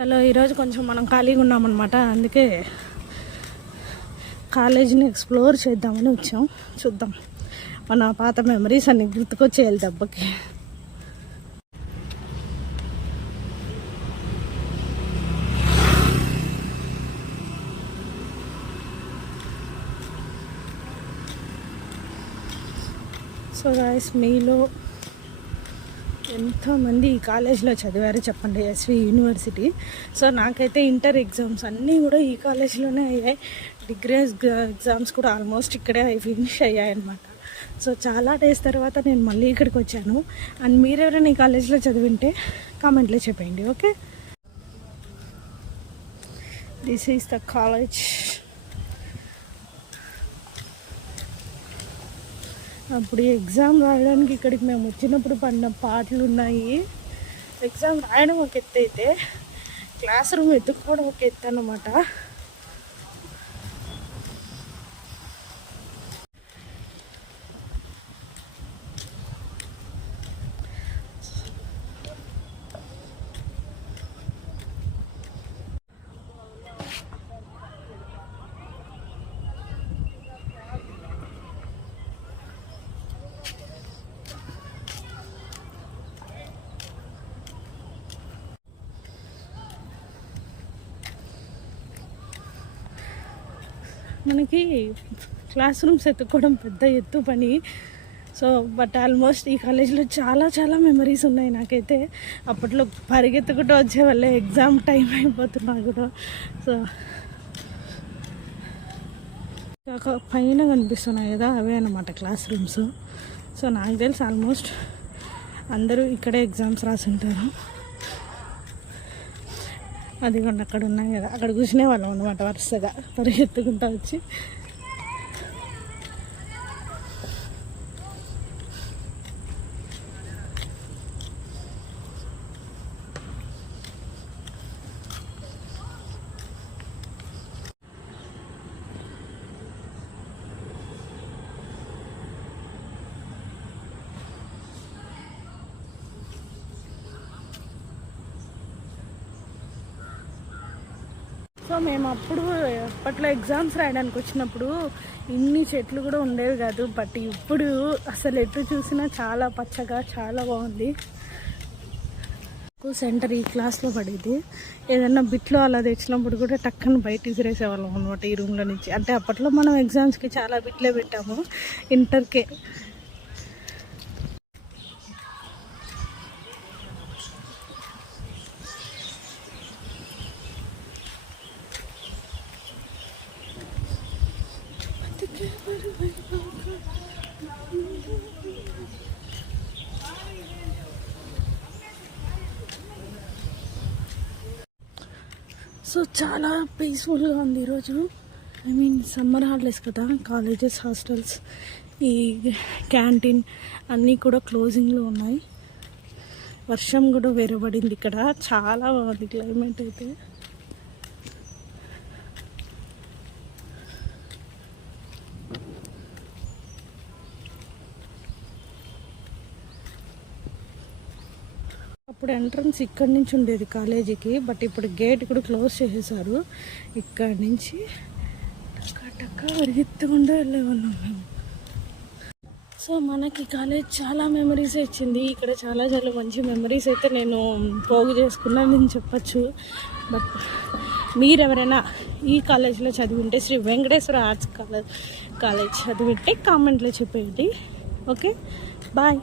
హలో, ఈరోజు కొంచెం మనం ఖాళీగా ఉన్నామన్నమాట. అందుకే కాలేజీని ఎక్స్ప్లోర్ చేద్దామని వచ్చాం. చూద్దాం, మన పాత మెమరీస్ అన్ని గుర్తుకొచ్చేయాలి దెబ్బకి. సో గాయ్స్, మీలో ఎంతోమంది ఈ కాలేజ్లో చదివారు చెప్పండి, ఎస్వి యూనివర్సిటీ. సో నాకైతే ఇంటర్ ఎగ్జామ్స్ అన్నీ కూడా ఈ కాలేజ్లోనే అయ్యాయి. డిగ్రీ ఎగ్జామ్స్ కూడా ఆల్మోస్ట్ ఇక్కడే ఫినిష్ అయ్యాయి అనమాట. సో చాలా డేస్ తర్వాత నేను మళ్ళీ ఇక్కడికి వచ్చాను. అండ్ మీరెవరైనా ఈ కాలేజ్లో చదివింటే కామెంట్లో చెప్పండి. Okay, this is the college. అప్పుడు ఎగ్జామ్ రాయడానికి ఇక్కడికి మేము వచ్చినప్పుడు పడిన పాటలు ఉన్నాయి. ఎగ్జామ్ రాయడం ఒక ఎత్తు అయితే క్లాస్ రూమ్ ఎత్తుక్కోవడం ఒక ఎత్తు అన్నమాట. మనకి క్లాస్ రూమ్స్ ఎత్తుకోవడం పెద్ద ఎత్తు పని. సో బట్ ఆల్మోస్ట్ ఈ కాలేజీలో చాలా చాలా మెమరీస్ ఉన్నాయి నాకైతే. అప్పట్లో పరిగెత్తుకుంటూ వచ్చేవాళ్ళే, ఎగ్జామ్ టైం అయిపోతున్నా కూడా. సో పైన కనిపిస్తున్నాయి కదా, అవే అన్నమాట క్లాస్ రూమ్స్. సో నాకు తెలిసి ఆల్మోస్ట్ అందరూ ఇక్కడే ఎగ్జామ్స్ రాసుంటారు. అదిగోండి అక్కడ ఉన్నాయి కదా, అక్కడ కూర్చునే వాళ్ళం అనమాట వరుసగా పరిగెత్తుకుంటూ వచ్చి. సో మేము అప్పట్లో ఎగ్జామ్స్ రాయడానికి వచ్చినప్పుడు ఇన్ని చెట్లు కూడా ఉండేవి కాదు. బట్ ఇప్పుడు అసలు ఎటు చూసినా చాలా పచ్చగా చాలా బాగుంది. సెంటర్ ఈ క్లాస్లో పడేది. ఏదన్నా బిట్లో అలా తెచ్చినప్పుడు కూడా టక్కన బయట విసిరేసేవాళ్ళం అనమాట ఈ రూమ్లో నుంచి. అంటే అప్పట్లో మనం ఎగ్జామ్స్కి చాలా బిట్లే పెట్టాము ఇంటర్కే. సో చాలా పీస్ఫుల్గా ఉంది ఈరోజు. ఐ మీన్ సమ్మర్ హాలిడేస్ కదా, కాలేజెస్, హాస్టల్స్, ఈ క్యాంటీన్ అన్నీ కూడా క్లోజింగ్లో ఉన్నాయి. వర్షం కూడా వేరబడింది ఇక్కడ. చాలా బాగుంది క్లైమేట్ అయితే. అప్పుడు ఎంట్రన్స్ ఇక్కడి నుంచి ఉండేది కాలేజీకి. బట్ ఇప్పుడు గేట్ కూడా క్లోజ్ చేసేసారు. ఇక్కడి నుంచి టక్క పరిగెత్తుకుండా వెళ్ళేవాళ్ళం మేము. సో మనకి కాలేజ్ చాలా మెమరీస్ ఇచ్చింది. ఇక్కడ చాలా చాలా మంచి మెమరీస్ అయితే నేను పోగు చేసుకున్నాను నేను చెప్పచ్చు. బట్ మీరెవరైనా ఈ కాలేజ్లో చదివింటే, శ్రీ వెంకటేశ్వర ఆర్ట్స్ కాలేజ్ చదివింటే కామెంట్లో చెప్పేయండి. Okay, bye.